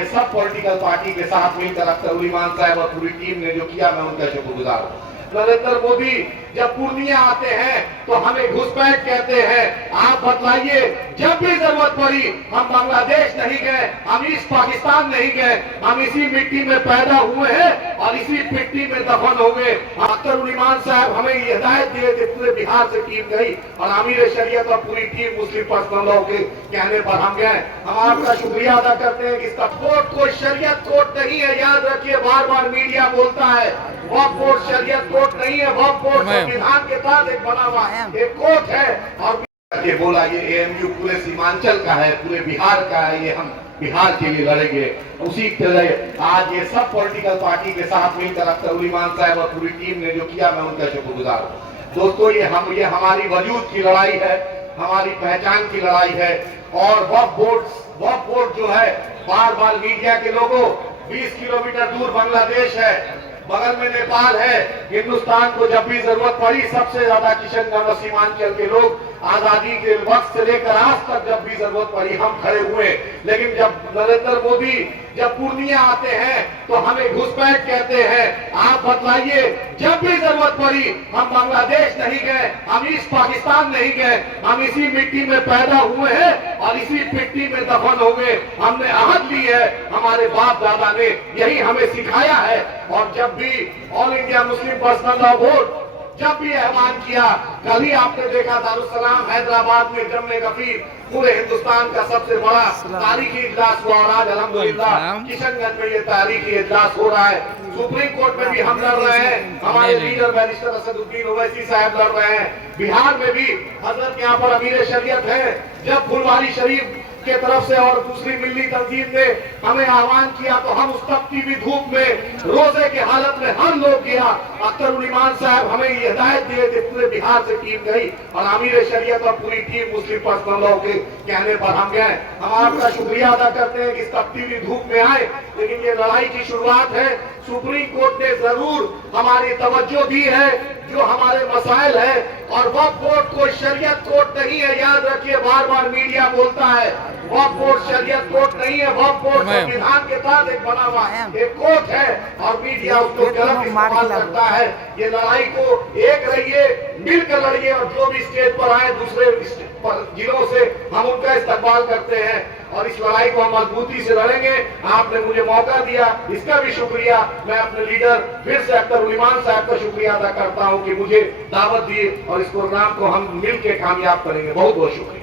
ये सब political party के साथ मिलकर अख्तर उल ईमान साहब और पूरी टीम ने जो किया, मैं उनका शुक्रगुजार हूँ। नरेंद्र मोदी जब पूर्णिया आते हैं तो हमें घुसपैठ कहते हैं। आप बतलाइए, जब भी जरूरत पड़ी हम बांग्लादेश नहीं गए, हम ईस्ट पाकिस्तान नहीं गए, हम इसी मिट्टी में पैदा हुए हैं और इसी मिट्टी में दफन हो गए। अख्तर उल ईमान साहब हमें ये हिदायत दिए थे, पूरे बिहार से टीम गई और आमिर शरीयत और पूरी टीम मुस्लिम पर्सनल लॉ के कहने पर हम गए। हम आपका शुक्रिया अदा करते हैं कि इसका कोर्ट कोई शरीयत कोर्ट नहीं है, याद रखिए, बार बार मीडिया बोलता है वक्फ बोर्ड शरीयत कोर्ट नहीं है, वक्फ बोर्ड संविधान के साथ एक बना हुआ एक कोर्ट है। और ये बोला ये एएमयू पूरे सीमांचल का है, पूरे बिहार का है, ये हम बिहार के लिए लड़ेंगे। उसी तरह आज ये सब पॉलिटिकल पार्टी के साथ मिलकर अख्तर उल ईमान साहब और पूरी टीम ने जो किया, मैं उनका शुक्रगुजार हूँ। दोस्तों, ये हमारी वजूद की लड़ाई है, हमारी पहचान की लड़ाई है। और वक्फ बोर्ड जो है, बार बार मीडिया के लोगों, 20 किलोमीटर दूर बांग्लादेश है, बगल में नेपाल है। हिंदुस्तान को जब भी जरूरत पड़ी, सबसे ज्यादा किशनगंज और सीमांचल के लोग आजादी के वक्त से लेकर आज तक जब भी जरूरत पड़ी हम खड़े हुए। लेकिन जब नरेंद्र मोदी जब पूर्णिया आते हैं तो हमें घुसपैठ कहते हैं। आप बतलाइए, जब भी जरूरत पड़ी हम बांग्लादेश नहीं गए, हम ईस्ट पाकिस्तान नहीं गए, हम इसी मिट्टी में पैदा हुए हैं और इसी मिट्टी में दफन हो गए। हमने अहद ली है, हमारे बाप दादा ने यही हमें सिखाया है। और जब भी all India Muslim personal law board जब भी ऐलान किया, कभी आपने देखा दारुस्सलाम हैदराबाद में जम्मे गफीर पूरे हिंदुस्तान का सबसे बड़ा तारीखी इजलास हुआ और आज अल्हम्दुलिल्लाह किशनगंज में ये तारीखी इजलास हो रहा है। सुप्रीम कोर्ट में भी हम लड़ रहे हैं, हमारे लीडर बैरिस्टर असदुद्दीन ओवैसी साहब लड़ रहे हैं। बिहार में भी हजरत यहाँ पर अमीर शरीयत है। जब फुलवारी शरीफ के तरफ से और दूसरी मिल्ली तंजीम ने हमें आह्वान किया तो हम उस तपती भी धूप में रोजे के हालत में हम लोग गया। अख्तर उल ईमान साहब हमें ये हिदायत दिए थे, पूरे बिहार से टीम गई और आमिर शरीयत और पूरी टीम मुस्लिम पर्सनल लॉ के कहने पर हम गए। हम आपका शुक्रिया अदा करते हैं कि इस तपती भी धूप में आए, लेकिन ये लड़ाई की शुरुआत है। सुप्रीम कोर्ट ने जरूर हमारी तवज्जो दी है, जो हमारे मसाइल है। और वक्फ बोर्ड कोई शरीयत कोर्ट नहीं है, याद रखिए, बार बार मीडिया बोलता है वक्फ बोर्ड शरीयत कोर्ट नहीं है, वक्फ बोर्ड संविधान के साथ एक बना हुआ एक कोर्ट है और मीडिया उसको गलत इस्तेमाल करता है। ये लड़ाई को एक रहिए, मिलकर लड़िए और जो भी स्टेज पर आए दूसरे जिलों से हम उनका इस्तेमाल करते हैं और इस लड़ाई को हम मजबूती से लड़ेंगे। आपने मुझे मौका दिया, इसका भी शुक्रिया। मैं अपने लीडर फिर से अख्तर उल ईमान साहब का शुक्रिया अदा करता हूं कि मुझे दावत दी और इस प्रोग्राम को हम मिलकर कामयाब करेंगे। बहुत बहुत शुक्रिया।